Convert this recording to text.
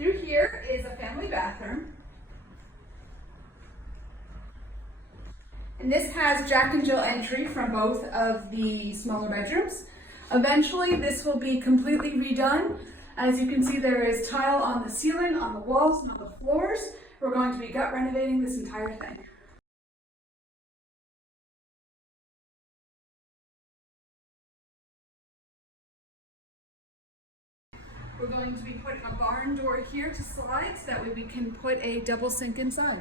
Through here is a family bathroom. And this has Jack and Jill entry from both of the smaller bedrooms. Eventually, this will be completely redone. As you can see, there is tile on the ceiling, on the walls, and on the floors. We're going to be gut renovating this entire thing. We're going to be putting a barn door here to slide so that way we can put a double sink inside.